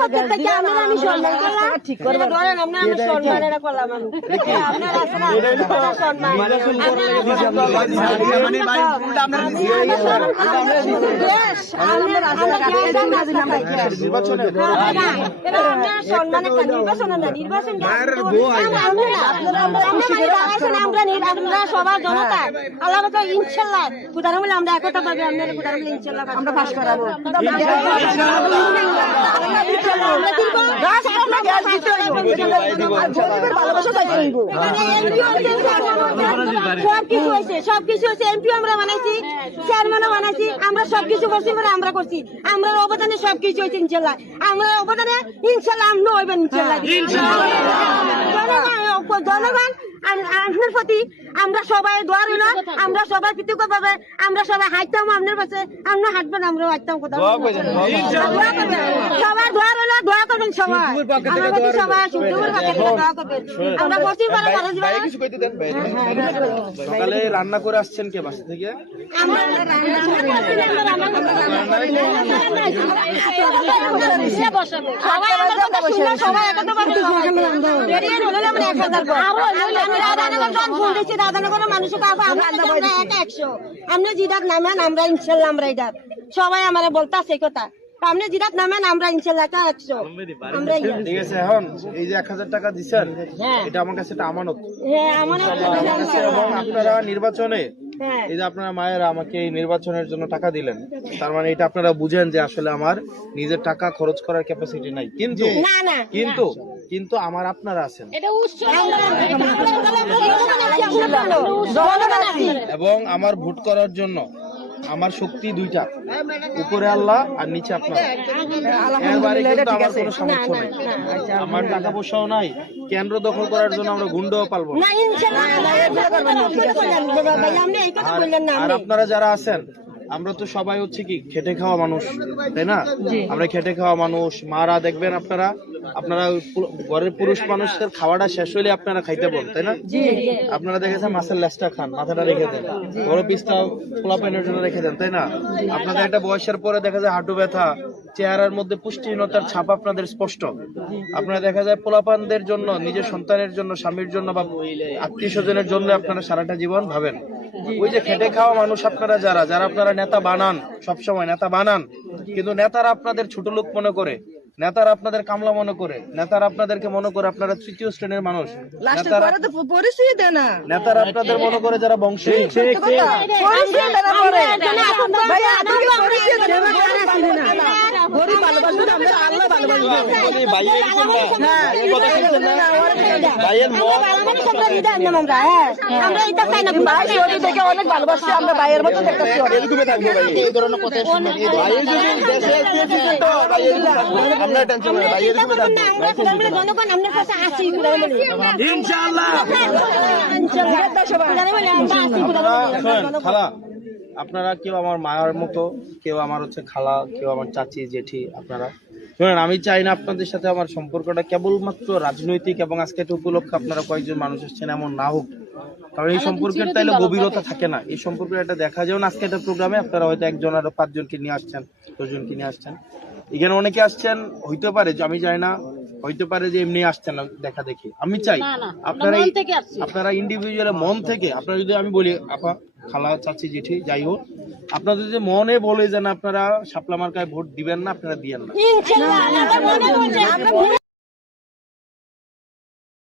পক্ষ থেকে আমি সম্মান করলাম ঠিক করে ধরেন আমরা সম্মান এটা করলাম আপনার আছে না সম্মান মানে ভাই উল্টা আপনারা সম্মানের নির্বাচন না নির্বাচন আমরা সবার জনতা আল্লাহ ইনশাল্লাহ খুদার বলে আমরা একতা পাবে আপনারা খুদার বলে ইনশাল্লাহ আমরা পাস করাবো সবকিছু হয়েছে এমপি আমরা বানাইছি চেয়ারম্যানও বানাইছি আমরা সবকিছু করছি আমরা করছি আমরা অবদানে সবকিছু হয়েছে ইনশাল্লাহ আমরা অবদানে ইনশাল্লাহ আমরা হইবেন জনগণ আপনার প্রতি আমরা সবাই দোয়া রইল আমরা সবাই কৃতজ্ঞ পাবে আমরা সবাই হাঁটতাম আপনার পাশে আমরা হাঁটবেন আমরাও হাঁটতাম কোথাও সবাই দোয়া রইল দোয়া করবেন সবাই আমাদের সবাই সুন্দর দোয়া করবেন আমরা করছি সকালে রান্না করে আসছেন কে বাসা থেকে? আপনি জিদাত নামেন আমরা ইনশাল্লাহ আমরা এটা সবাই আমার বলতেছে কথা আপনি জিদাত নামেন আমরা ইনশাল্লাহ 100 আমরা ঠিক আছে। এখন এই যে 1000 টাকা দিচ্ছেন এটা আমার কাছে একটা আমানত। হ্যাঁ আমানত এবং আপনারা নির্বাচনে এই যে আপনারা মায়েরা আমাকে এই নির্বাচনের জন্য টাকা দিলেন, তার মানে এটা আপনারা বুঝেন যে আসলে আমার নিজের টাকা খরচ করার ক্যাপাসিটি নাই, কিন্তু কিন্তু কিন্তু আমার আপনারা আছেন এবং আমার ভোট করার জন্য আমার শক্তি দুইটা, উপরে আল্লাহ আর নিচে আপনারা। এর বাইরে কিন্তু আমার কোনো সামর্থ্য নাই, আমার টাকা পয়সাও নাই, কেন্দ্র দখল করার জন্য আমরা গুন্ডাও পালবো না। আর আপনারা যারা আছেন আমরা তো সবাই হচ্ছে কি খেটে খাওয়া মানুষ, তাই না? আমরা খেটে খাওয়া মানুষ, মারা দেখবেন আপনারা ঘরের পুরুষ মানুষের খাওয়াটা শেষ হইলে আপনারা খাইতে বল, তাই না? আপনারা দেখেছেন মাছের লেজটা খান, মাথাটা রেখে দেন, বড় পিসটা পোলাপাইনের জন্য রেখে দেন, তাই না? আপনাদের একটা বয়সের পরে দেখা যায় হাঁটু ব্যথা, চেহারার মধ্যে পুষ্টিহীনতার ছাপ আপনাদের স্পষ্ট। আপনারা দেখা যায় পোলাপানদের জন্য, নিজের সন্তানের জন্য, স্বামীর জন্য বা আত্মীয় স্বজনের জন্য আপনারা সারাটা জীবন ভাবেন। ওই যে খেটে খাওয়া মানুষ আপনারা যারা আপনারা নেতা বানান, সবসময় নেতা বানান, কিন্তু নেতারা আপনাদের ছোট লোক মনে করে, নেতারা আপনাদের কামলা মনে করে, নেতারা আপনাদেরকে মনে করে আপনারা তৃতীয় শ্রেণীর মানুষ, নেতারা আপনাদের মনে করে যারা বংশী। অনেক ভালোবাসি আমরা ভাইয়ের মতো আপনারা কেউ আমার মায়ের মতো, কেউ আমার হচ্ছে খালা, কেউ আমার চাচি, জেঠি। আপনারা শুনেন, আমি চাই না আপনাদের সাথে আমার সম্পর্কটা কেবলমাত্র রাজনৈতিক এবং আজকে একটা উপলক্ষে আপনারা কয়েকজন মানুষ এসেছেন এমন না হোক, কারণ এই সম্পর্কের তাইলে গভীরতা থাকে না। এই সম্পর্কের একটা দেখা যেমন আজকে একটা প্রোগ্রামে আপনারা হয়তো একজন আরো 5 জনকে নিয়ে আসছেন, 10 জনকে নিয়ে আসছেন, এখানে অনেকে আসছেন, হইতে পারে যে আমি জানি না, হইতে পারে যে এমনি আসছেন না দেখা দেখি। আমি চাই আপনারা ইন্ডিভিজুয়াল মন থেকে, আপনারা যদি আমি বলি আপা, খালা, চাচি, জেঠি যাই হোক, আপনাদের যদি মনে বলে যেন আপনারা শাপলা মার্কায় ভোট দিবেন না, আপনারা দিয়েন না।